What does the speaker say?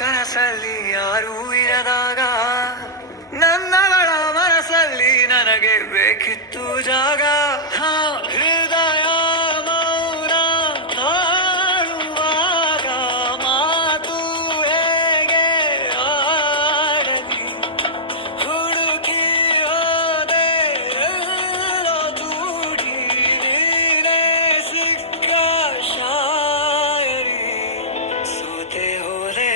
ಕನಸಲ್ಲಿ ಯಾರೂ ಇರದಾಗ ನನ್ನಗಳ ಮನಸ್ಸಲ್ಲಿ ನನಗೆ ಬೇಕಿತ್ತು ಜಾಗ. ಹೃದಯ ಮೌನ ತಾಳುವಾಗ ಮಾತು ಹೇಗೆ ಆಡಲಿ, ಹುಡುಕಿ ಹೋದೆ ಎಲ್ಲೋ ದೂಡಿ ನೀನೇ ಸಿಕ್ಕ ಶಾಯರಿ. ಸೋತೆ ಹೋದೆ